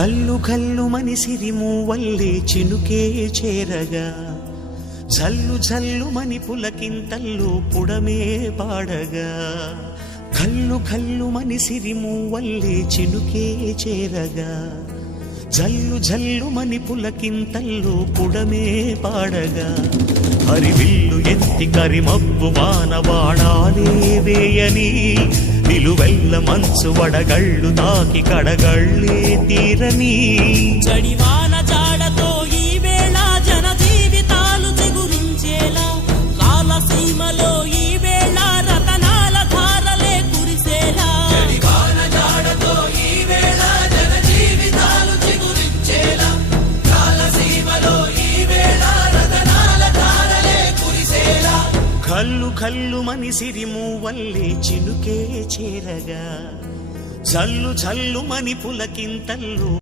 కల్లు కల్లు మని సిరిమూవల్లే చినుకే చేరగా జల్లు జల్లు మని పులకింతల్లో పుడమే పాడగా కల్లు కల్లు మని సిరిమూవల్లే చినుకే చేరగా జల్లు జల్లు మని పులకింతల్లో పుడమే పాడగా హరివిల్లు ఎత్తి కరిమబ్బు వానవాడాలే వేయని నిలువెల్ల మంచు వడగళ్ళు తాకి కడగళ్ళే తీరని చడివాన జాడతో ఈ వేళ జన జీవితాలు చిగురించేలా రాలసీమలో ఈ వేళ రతనాల ధారలే కురిసేలా చడివాన జాడతో ఈ వేళ జన జీవితాలు చిగురించేలా రాలసీమలో ఈ వేళ రతనాల ధారలే కురిసేలా కల్లు కల్లు మని సిరిమూవల్లే చినుకే చేరగా జల్లు జల్లు మని పులకింతల్లో